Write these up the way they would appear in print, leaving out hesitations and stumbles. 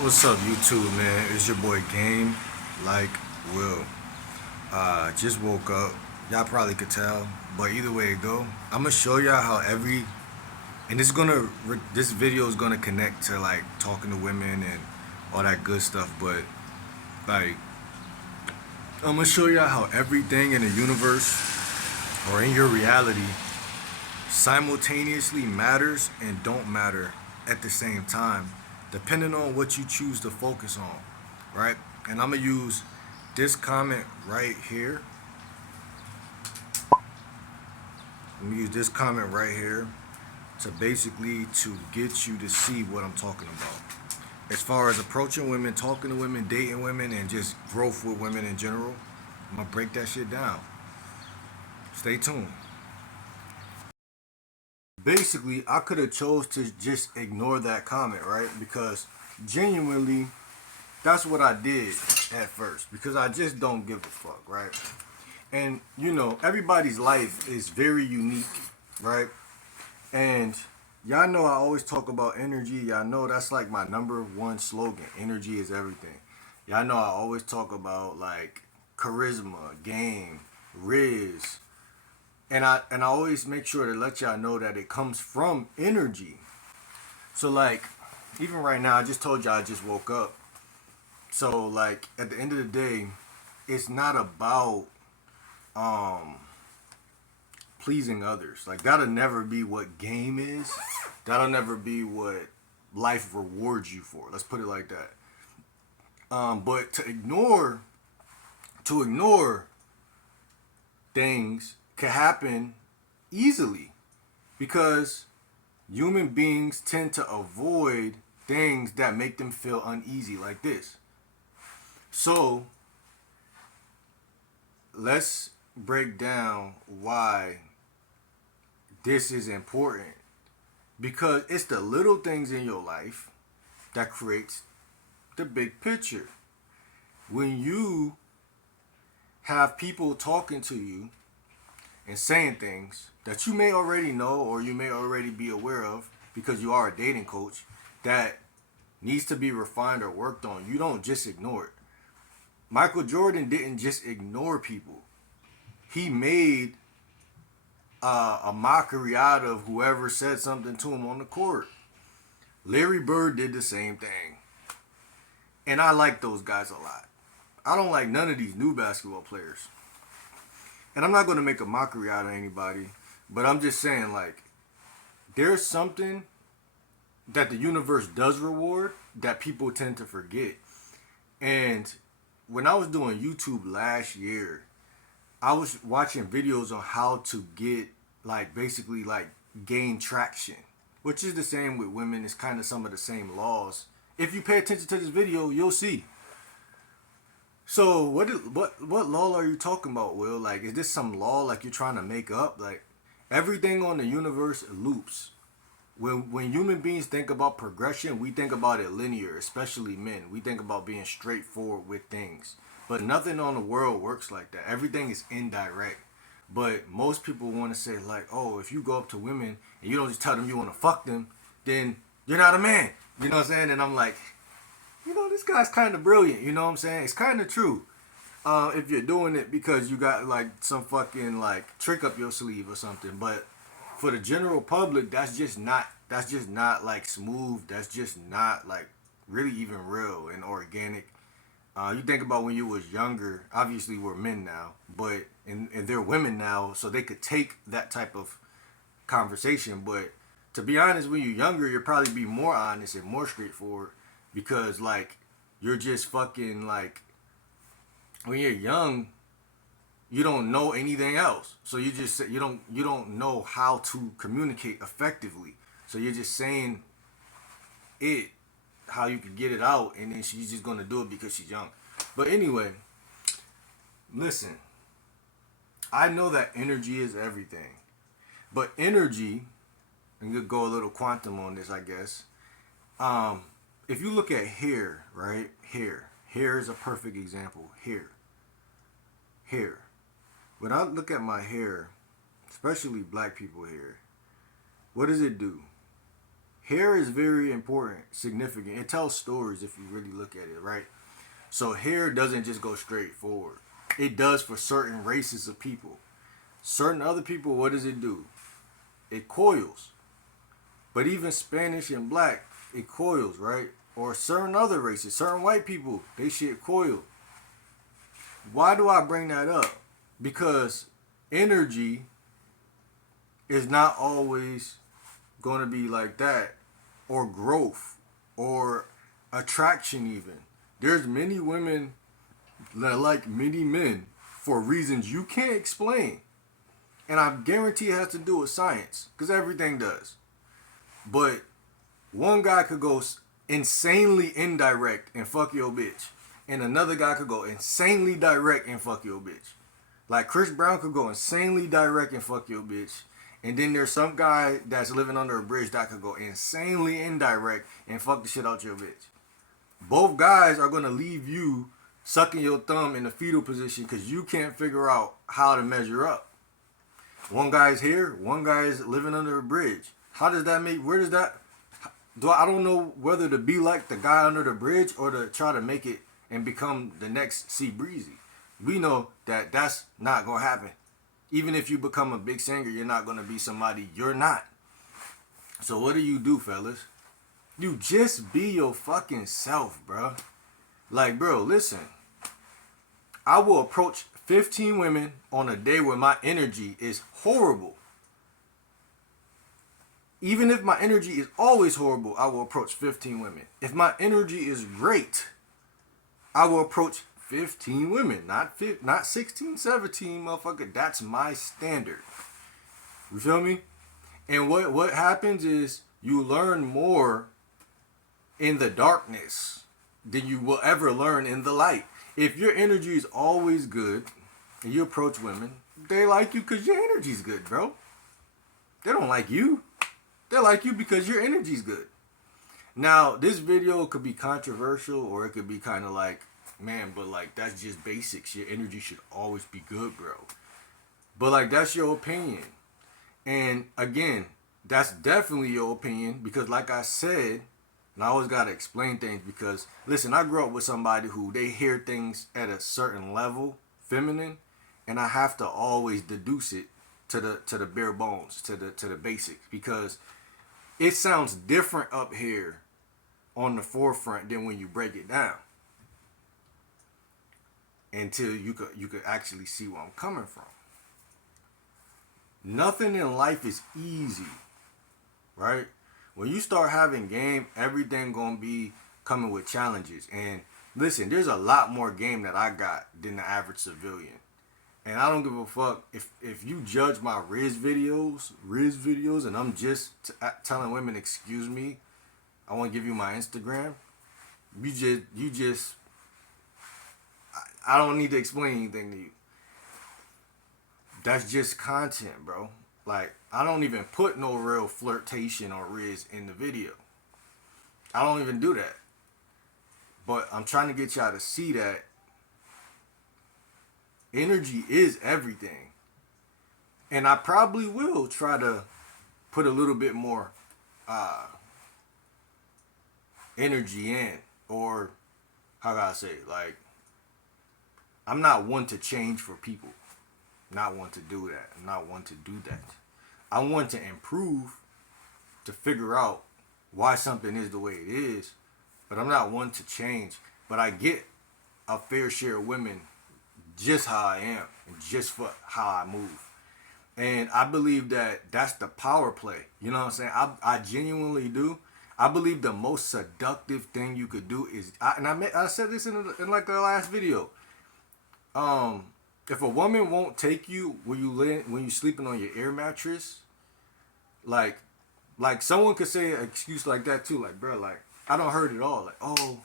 What's up, YouTube, man? It's your boy Game, like Will. Just woke up. Y'all probably could tell, but either way it go, I'm gonna show y'all how and this video is gonna connect to like talking to women and all that good stuff. But like, I'm gonna show y'all how everything in the universe or in your reality simultaneously matters and don't matter at the same time, depending on what you choose to focus on, right? And I'm gonna use this comment right here. I'm gonna use this comment right here to basically to get you to see what I'm talking about. As far as approaching women, talking to women, dating women, and just growth with women in general, I'm gonna break that shit down. Stay tuned. Basically, I could have chose to just ignore that comment, right? Because genuinely, that's what I did at first because I just don't give a fuck, right? And everybody's life is very unique, right? And y'all know I always talk about energy. Y'all know that's like my number one slogan. Energy is everything. Y'all know I always talk about like charisma, game, Rizz, and I always make sure to let y'all know that it comes from energy. So like, even right now, I just told y'all I just woke up. So like, at the end of the day, it's not about um pleasing others. Like that'll never be what game is. That'll never be what life rewards you for. Let's put it like that. But to ignore things can happen easily because human beings tend to avoid things that make them feel uneasy, like this. So let's break down why this is important, because it's the little things in your life that creates the big picture. When you have people talking to you and saying things that you may already know or you may already be aware of because you are a dating coach that needs to be refined or worked on, you don't just ignore it. Michael Jordan didn't just ignore people. He made a mockery out of whoever said something to him on the court. Larry Bird did the same thing. And I like those guys a lot. I don't like none of these new basketball players. And I'm not going to make a mockery out of anybody, but I'm just saying, like, there's something that the universe does reward that people tend to forget. And when I was doing YouTube last year, I was watching videos on how to get, like, basically, like, gain traction, which is the same with women. It's kind of some of the same laws. If you pay attention to this video, you'll see. So what law are you talking about, Will? Like, is this some law like you're trying to make up? Like, everything on the universe loops. When human beings think about progression, we think about it linear, especially men. We think about being straightforward with things. But nothing on the world works like that. Everything is indirect. But most people want to say, like, oh, if you go up to women and you don't just tell them you want to fuck them, then you're not a man. You know what I'm saying? And I'm like, this guy's kind of brilliant. You know what I'm saying? It's kind of true. If you're doing it because you got like some fucking like trick up your sleeve or something. But for the general public, that's just not like smooth. That's just not like really even real and organic. You think about when you was younger. Obviously, we're men now, but and they're women now, so they could take that type of conversation. But to be honest, when you're younger, you'll probably be more honest and more straightforward because like you're just fucking like when you're young, you don't know anything else. So you don't know how to communicate effectively. So you're just saying it how you can get it out, and then she's just gonna do it because she's young. But anyway, listen. I know that energy is everything, but energy, and you go a little quantum on this, I guess. Um, if you look at hair, right? Hair is a perfect example. Hair. When I look at my hair, especially black people hair, what does it do? hair is very important, significant. It tells stories if you really look at it, right? So hair doesn't just go straight forward. It does for certain races of people. Certain other people, what does it do? It coils. But even Spanish and black, it coils, right? Or certain other races, certain white people, they shit coil. Why do I bring that up? Because energy is not always going to be like that, or growth, or attraction even. There's many women that like many men for reasons you can't explain. And I guarantee it has to do with science, because everything does. But one guy could go insanely indirect and fuck your bitch. And another guy could go insanely direct and fuck your bitch. Like Chris Brown could go insanely direct and fuck your bitch. And then there's some guy that's living under a bridge that could go insanely indirect and fuck the shit out your bitch. Both guys are going to leave you sucking your thumb in the fetal position because you can't figure out how to measure up. One guy's here, one guy is living under a bridge. How does that make, where does that, I don't know whether to be like the guy under the bridge or to try to make it and become the next C Breezy. We know that that's not going to happen. Even if you become a big singer, you're not going to be somebody you're not. So what do, fellas? You just be your fucking self, bro. Like, bro, listen. I will approach 15 women on a day where my energy is horrible. Even if my energy is always horrible, I will approach 15 women. If my energy is great, I will approach 15 women, not 16, 17, motherfucker. That's my standard. You feel me? And what happens is you learn more in the darkness than you will ever learn in the light. If your energy is always good and you approach women, they like you because your energy's good, bro. They don't like you. They like you because your energy's good. Now, this video could be controversial or it could be kind of like, man, but like that's just basics. Your energy should always be good, bro. But like that's your opinion. And again, that's definitely your opinion because like I said, and I always got to explain things because, listen, I grew up with somebody who they hear things at a certain level, feminine, and I have to always deduce it to the bare bones, to the basics because it sounds different up here on the forefront than when you break it down. Until you could actually see where I'm coming from. Nothing in life is easy, right? When you start having game, everything gonna be coming with challenges. And listen, there's a lot more game that I got than the average civilian. And I don't give a fuck if you judge my Rizz videos, and I'm just telling women, excuse me, I want to give you my Instagram. You just, I don't need to explain anything to you. That's just content, bro. Like, I don't even put no real flirtation or Rizz in the video. I don't even do that. But I'm trying to get y'all to see that energy is everything. And I probably will try to put a little bit more energy in. Or, how can I say, like, I'm not one to change for people. Not one to do that. I'm not one to do that. I want to improve to figure out why something is the way it is. But I'm not one to change. But I get a fair share of women just how I am and just for how I move. And I believe that that's the power play. You know what I'm saying? I genuinely do. I believe the most seductive thing you could do is, I said this in like the last video. If a woman won't take you when you sleeping on your air mattress, like someone could say an excuse like that too, like, bro, like I don't heard it all, like, oh,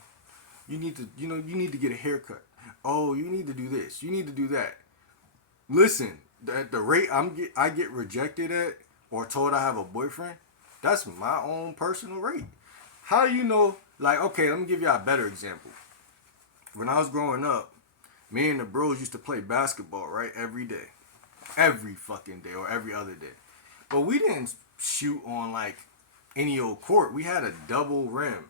you need to get a haircut, oh, you need to do this, you need to do that. Listen, at the rate I get rejected at or told I have a boyfriend, that's my own personal rate. How do you know? Like, okay, let me give you a better example. When I was growing up, me and the bros used to play basketball, right? Every day. Every fucking day or every other day. But we didn't shoot on like any old court. We had a double rim.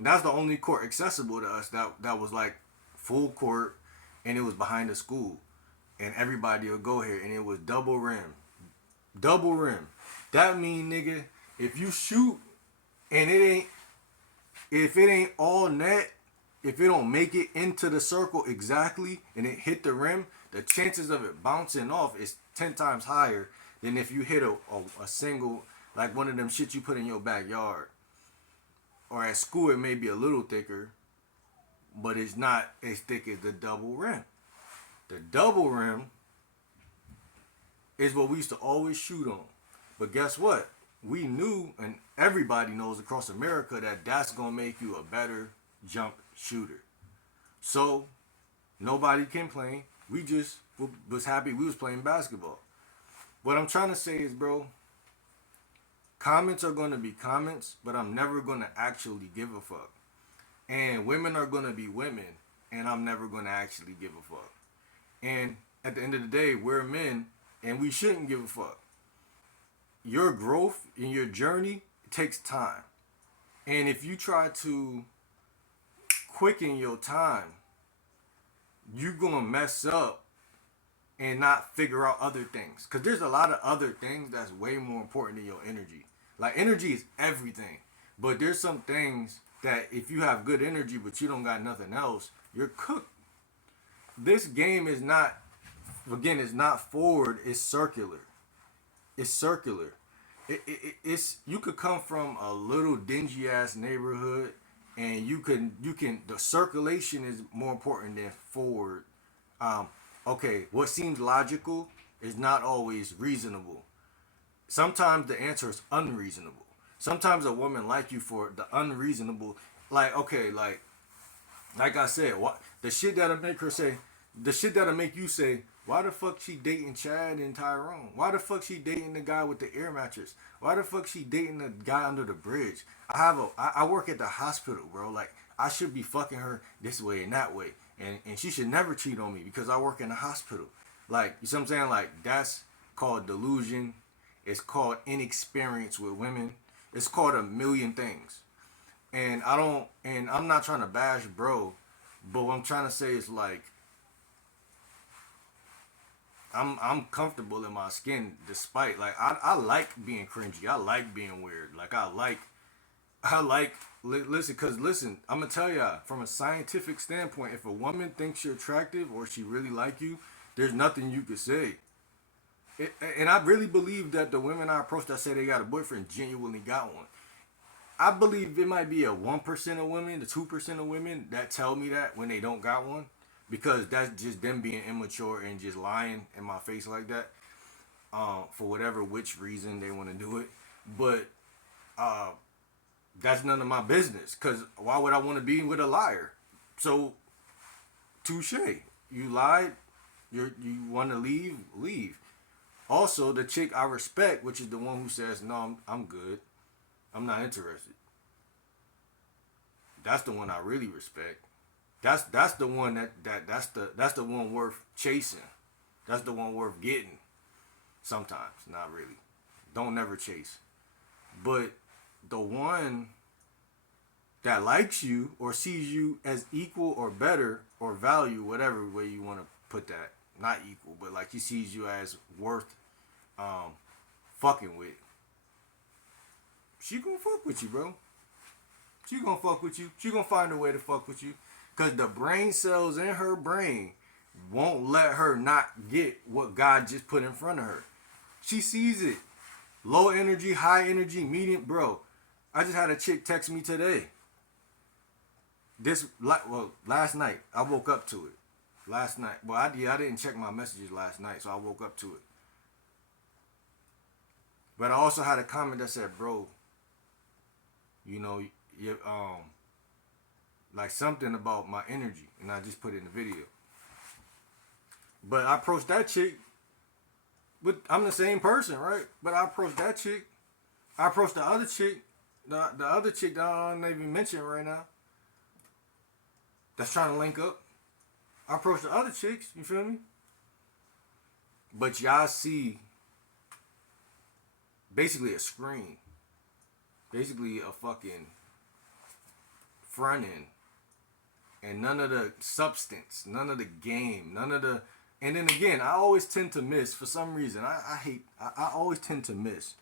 That's the only court accessible to us that was like full court, and it was behind the school, and everybody would go here, and it was double rim, double rim. That mean, nigga, if you shoot and if it ain't all net, if it don't make it into the circle exactly and it hit the rim, the chances of it bouncing off is 10 times higher than if you hit a single, like one of them shit you put in your backyard. Or at school, it may be a little thicker, but it's not as thick as the double rim. The double rim is what we used to always shoot on. But guess what? We knew, and everybody knows across America, that that's going to make you a better jump shooter. So, nobody complained. We just was happy we was playing basketball. What I'm trying to say is, bro, comments are going to be comments, but I'm never going to actually give a fuck. And women are going to be women, and I'm never going to actually give a fuck. And at the end of the day, we're men, and we shouldn't give a fuck. Your growth in your journey takes time. And if you try to quicken your time, you're going to mess up and not figure out other things. Because there's a lot of other things that's way more important than your energy. Like, energy is everything. But there's some things that if you have good energy but you don't got nothing else, you're cooked. This game is not, again, it's not forward, it's circular. It's circular. It's you could come from a little dingy ass neighborhood, and you can the circulation is more important than forward. Okay, what seems logical is not always reasonable. Sometimes the answer is unreasonable. Sometimes a woman like you for the unreasonable, like, okay, like I said, what the shit that'll make her say, the shit that'll make you say, why the fuck she dating Chad and Tyrone? Why the fuck she dating the guy with the air mattress? Why the fuck she dating the guy under the bridge? I work at the hospital, bro. Like, I should be fucking her this way and that way, and she should never cheat on me because I work in the hospital. Like, you see what I'm saying? Like, that's called delusion. It's called inexperience with women. It's called a million things. And I'm not trying to bash bro, but what I'm trying to say is, like, I'm comfortable in my skin despite, like, I like being cringy. I like being weird. Like, listen, cause listen, I'm gonna tell y'all from a scientific standpoint, if a woman thinks you're attractive or she really like you, there's nothing you could say. And I really believe that the women I approach that say they got a boyfriend genuinely got one. I believe it might be a 1% of women, the 2% of women that tell me that when they don't got one, because that's just them being immature and just lying in my face like that, for whatever which reason they want to do it. But that's none of my business. Cause why would I want to be with a liar? So, touche. You lied. You want to leave? Leave. Also, the chick I respect, which is the one who says, no, I'm good. I'm not interested. That's the one I really respect. That's the one that's the one worth chasing. That's the one worth getting. Sometimes, not really. Don't never chase. But the one that likes you or sees you as equal or better or value, whatever way you want to put that. Not equal, but like he sees you as worth fucking with. She gonna fuck with you, bro. She gonna fuck with you. She gonna find a way to fuck with you. Cause the brain cells in her brain won't let her not get what God just put in front of her. She sees it. Low energy, high energy, medium, bro. I just had a chick text me today. Last night. I woke up to it. Last night. Well, I didn't check my messages last night, so I woke up to it. But I also had a comment that said, bro, you know, you like something about my energy, and I just put it in the video. But I approached that chick, but I'm the same person, right? But I approached that chick. I approached the other chick, the other chick that I don't even mention right now, that's trying to link up. I approached the other chicks, you feel me? But y'all see basically a screen. basically a fucking front end, and none of the substance, none of the game, none of the. And then again, I always tend to miss for some reason. I always tend to miss.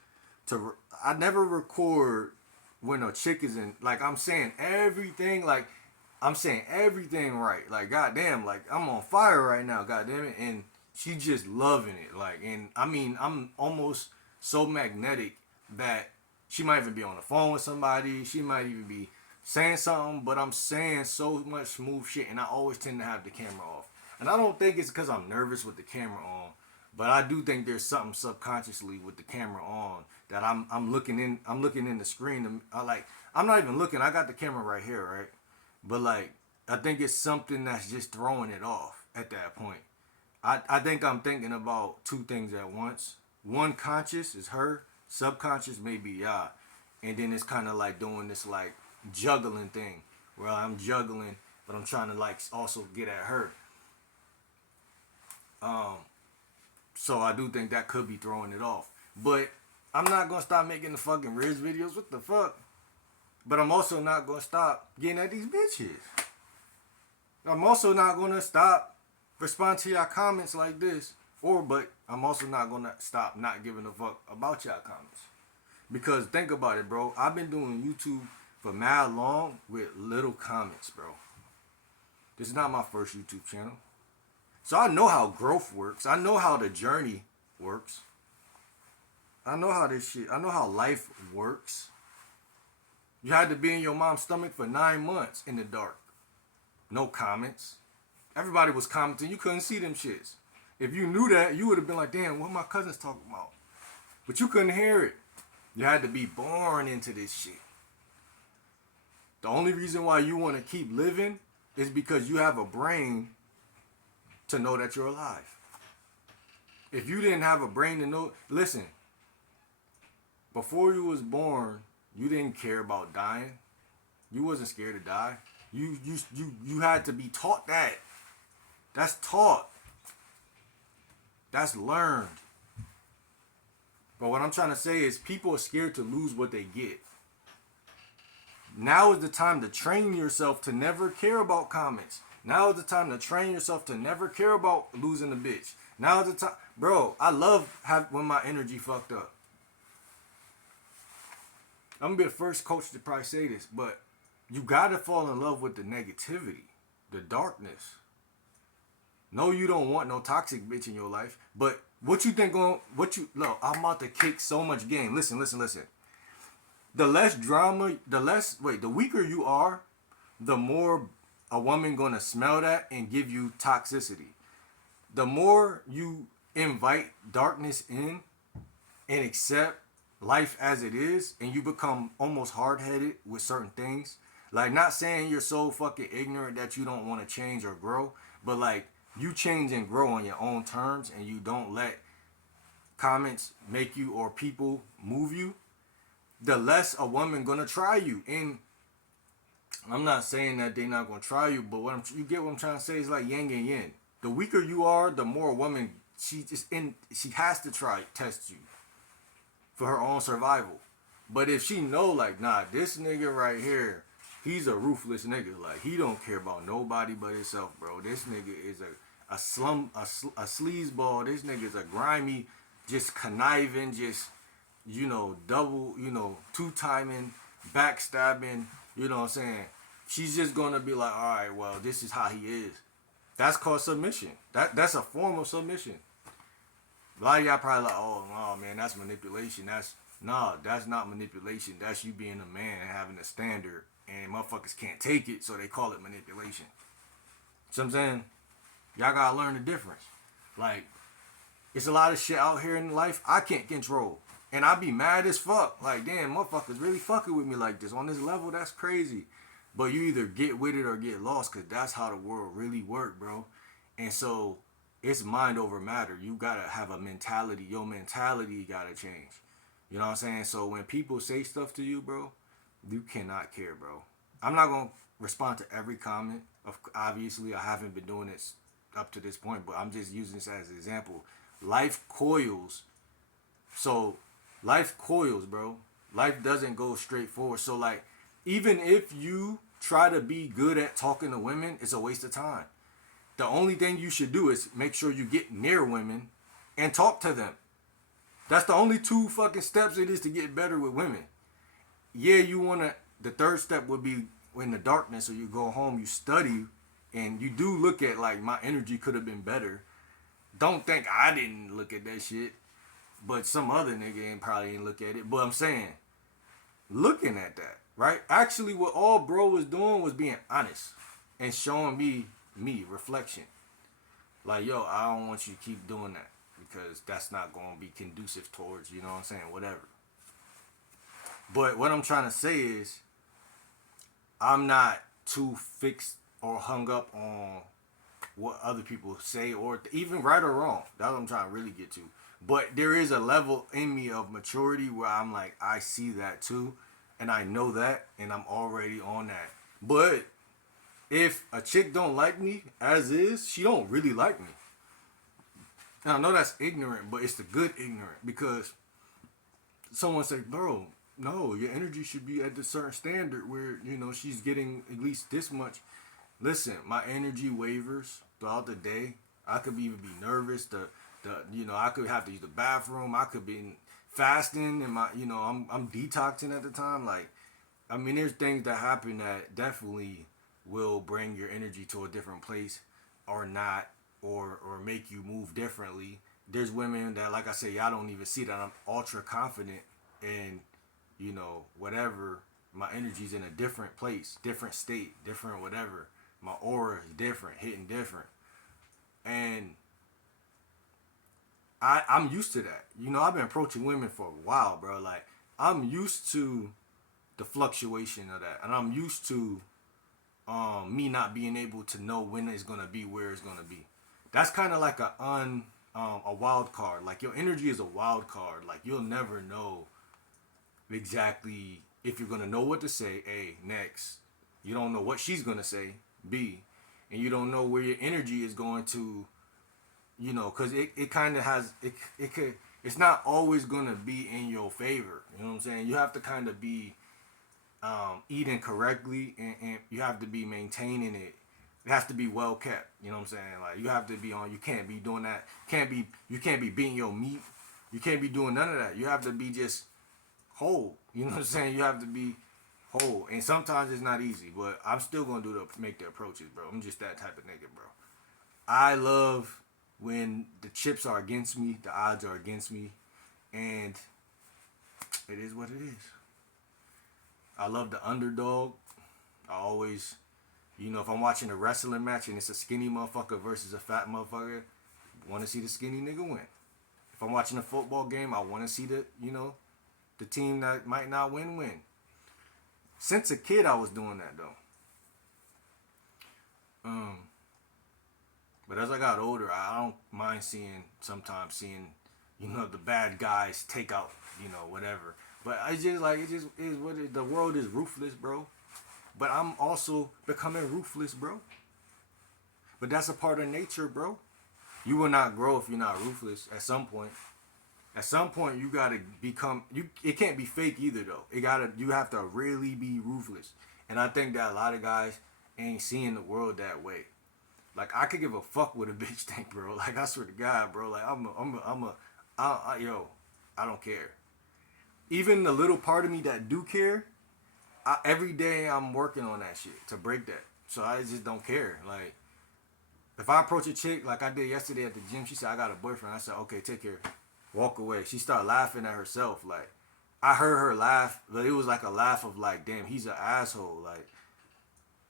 I never record when a chick is in. Like I'm saying everything. Like I'm saying everything right. Like goddamn. Like I'm on fire right now. Goddamn it. And she just loving it. Like and I mean I'm almost so magnetic that she might even be on the phone with somebody. She might even be saying something, but I'm saying so much smooth shit, and I always tend to have the camera off. And I don't think it's because I'm nervous with the camera on, but I do think there's something subconsciously with the camera on that I'm looking in the screen. I'm not even looking. I got the camera right here, right? But like I think it's something that's just throwing it off at that point. I think I'm thinking about two things at once. One conscious is her, subconscious maybe yeah, and then it's kind of like doing this like juggling thing where I'm juggling, but I'm trying to like also get at her. So I do think that could be throwing it off. But I'm not gonna stop making the fucking Rizz videos. What the fuck? But I'm also not gonna stop getting at these bitches. I'm also not gonna stop responding to y'all comments like this. But I'm also not gonna stop not giving a fuck about y'all comments. Because think about it, bro. I've been doing YouTube for mad long with little comments, bro. This is not my first YouTube channel. So I know how growth works. I know how the journey works. I know how I know how life works. You had to be in your mom's stomach for 9 months in the dark. No comments. Everybody was commenting. You couldn't see them shits. If you knew that, you would have been like, damn, what my cousin's talking about? But you couldn't hear it. You had to be born into this shit. The only reason why you want to keep living is because you have a brain to know that you're alive. If you didn't have a brain to know, listen, before you was born, you didn't care about dying. You wasn't scared to die. You had to be taught that. That's taught. That's learned. But what I'm trying to say is people are scared to lose what they get. Now is the time to train yourself to never care about comments. Now is the time to train yourself to never care about losing a bitch. Now is the time. Bro, I love when my energy fucked up. I'm going to be the first coach to probably say this, but you got to fall in love with the negativity, the darkness. No, you don't want no toxic bitch in your life, but look, I'm about to kick so much game. Listen. The less drama, the weaker you are, the more a woman gonna smell that and give you toxicity. The more you invite darkness in and accept life as it is, and you become almost hard-headed with certain things. Like, not saying you're so fucking ignorant that you don't want to change or grow, but like, you change and grow on your own terms, and you don't let comments make you or people move you, the less a woman gonna try you. And I'm not saying that they're not gonna try you, but you get what I'm trying to say is like yin and yin. The weaker you are, the more a woman she has to test you for her own survival. But if she know like, nah, this nigga right here, he's a ruthless nigga. Like, he don't care about nobody but himself, bro. This nigga is a sleazeball. This nigga is a grimy, just conniving, just, double, two-timing, backstabbing, you know what I'm saying? She's just gonna be like, all right, well, this is how he is. That's called submission. That's a form of submission. A lot of y'all probably like, oh, no, man, that's manipulation. That's not manipulation. That's you being a man and having a standard, and motherfuckers can't take it, so they call it manipulation. So I'm saying, y'all gotta learn the difference. Like, it's a lot of shit out here in life I can't control, and I be mad as fuck. Like, damn, motherfuckers really fucking with me like this on this level. That's crazy. But you either get with it or get lost, because that's how the world really work, bro. And so it's mind over matter. You gotta have a mentality. Your mentality gotta change. You know what I'm saying? So when people say stuff to you, bro, you cannot care, bro. I'm not gonna respond to every comment. Obviously, I haven't been doing this up to this point, but I'm just using this as an example. Life coils. So life coils, bro. Life doesn't go straightforward. So like, even if you try to be good at talking to women, it's a waste of time. The only thing you should do is make sure you get near women and talk to them. That's the only two fucking steps it is to get better with women. Yeah, you wanna. The third step would be in the darkness, or you go home, you study, and you do look at like my energy could have been better. Don't think I didn't look at that shit, but some other nigga ain't probably ain't look at it. But I'm saying, looking at that, right? Actually, what all bro was doing was being honest and showing me reflection. Like, yo, I don't want you to keep doing that because that's not going to be conducive towards, you know what I'm saying, whatever. But what I'm trying to say is, I'm not too fixed or hung up on what other people say, or even right or wrong. That's what I'm trying to really get to. But there is a level in me of maturity where I'm like, I see that too, and I know that, and I'm already on that. But if a chick don't like me as is, she don't really like me. And I know that's ignorant, but it's the good ignorant, because someone say, bro, no, your energy should be at a certain standard where, you know, she's getting at least this much. Listen, my energy wavers throughout the day. I could even be nervous. I could have to use the bathroom. I could be fasting, and I'm detoxing at the time. Like, I mean, there's things that happen that definitely will bring your energy to a different place, or not, or make you move differently. There's women that, like I said, y'all don't even see that I'm ultra confident, and whatever. My energy's in a different place, different state, different whatever. My aura is different, hitting different. And I'm used to that. I've been approaching women for a while, bro. Like, I'm used to the fluctuation of that. And I'm used to me not being able to know when it's going to be, where it's going to be. That's kind of like a wild card. Like, your energy is a wild card. Like, you'll never know exactly if you're going to know what to say, A, next. You don't know what she's going to say, B, and you don't know where your energy is going to, because it kind of has, it's not always going to be in your favor. You know what I'm saying? You have to kind of be eating correctly, and you have to be maintaining it. It has to be well kept. You know what I'm saying? Like, you have to be on, you can't be doing that. You can't be beating your meat. You can't be doing none of that. You have to be just whole. You know what I'm saying? You have to be whole. And sometimes it's not easy, but I'm still gonna make the approaches, bro. I'm just that type of nigga, bro. I love when the chips are against me, the odds are against me, and it is what it is. I love the underdog. I always, if I'm watching a wrestling match and it's a skinny motherfucker versus a fat motherfucker, want to see the skinny nigga win. If I'm watching a football game, I want to see the team that might not win. Since a kid, I was doing that though. But as I got older, I don't mind sometimes seeing, the bad guys take out, whatever. But it just is what the world is ruthless, bro. But I'm also becoming ruthless, bro. But that's a part of nature, bro. You will not grow if you're not ruthless at some point. At some point, you gotta become. It can't be fake either, though. You have to really be ruthless. And I think that a lot of guys ain't seeing the world that way. Like, I could give a fuck what a bitch think, bro. Like, I swear to God, bro. Like, I don't care. Even the little part of me that do care, every day I'm working on that shit to break that. So I just don't care. Like, if I approach a chick like I did yesterday at the gym, she said, I got a boyfriend. I said, okay, take care. Walk away. She started laughing at herself. Like, I heard her laugh, but it was like a laugh of like, damn, he's an asshole. Like,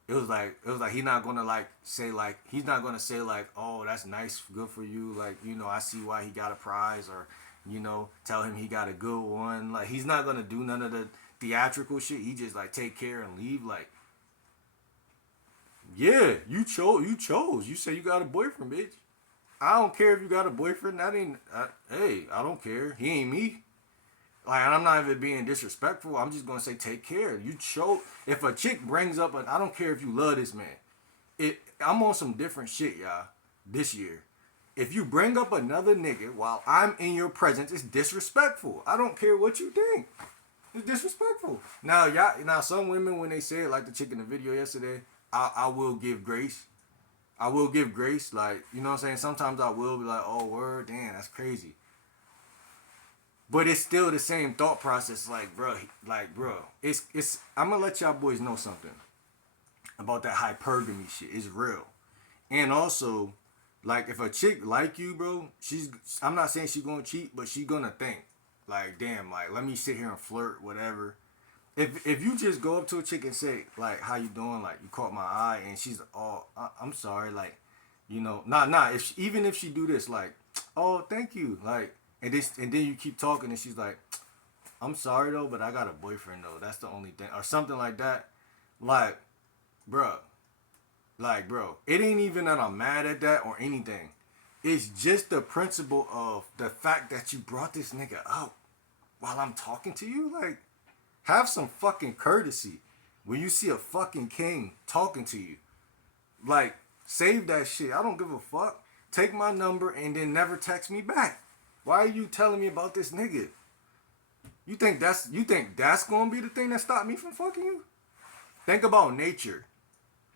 it was like he's not gonna say like, oh, that's nice, good for you. Like, I see why he got a prize, or tell him he got a good one. Like, he's not gonna do none of the theatrical shit. He just like take care and leave. Like, yeah, you chose. You say you got a boyfriend, bitch. I don't care if you got a boyfriend. Hey, I don't care. He ain't me. Like, and I'm not even being disrespectful. I'm just gonna say, take care. You chose. If a chick brings up, I don't care if you love this man. I'm on some different shit, y'all. This year, if you bring up another nigga while I'm in your presence, it's disrespectful. I don't care what you think. It's disrespectful. Now some women when they say it, like the chick in the video yesterday, I will give grace. I will give grace. Like, you know what I'm saying? Sometimes I will be like, oh, word, damn, that's crazy. But it's still the same thought process. Bro, it's. I'm gonna let y'all boys know something about that hypergamy shit. It's real. And also, like, if a chick like you, bro, I'm not saying she gonna cheat, but she gonna think, like, damn, like, let me sit here and flirt, whatever. If you just go up to a chick and say, like, how you doing, like, you caught my eye, and she's, oh, I'm sorry, like, you know, even if she do this, like, oh, thank you, like, and then you keep talking, and she's like, I'm sorry though, but I got a boyfriend though. That's the only thing, or something like that. Like, bruh, bro, it ain't even that I'm mad at that or anything. It's just the principle of the fact that you brought this nigga out while I'm talking to you. Like, have some fucking courtesy when you see a fucking king talking to you. Like, save that shit. I don't give a fuck. Take my number and then never text me back. Why are you telling me about this nigga? You think that's gonna be the thing that stopped me from fucking you? Think about nature.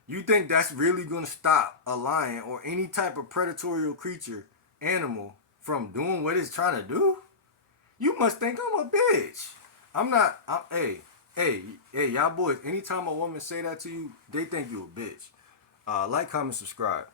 You think that's really gonna stop a lion or any type of predatory creature, animal, from doing what it's trying to do? You must think I'm a bitch. I'm not. Hey, y'all boys. Anytime a woman say that to you, they think you a bitch. Like, comment, subscribe.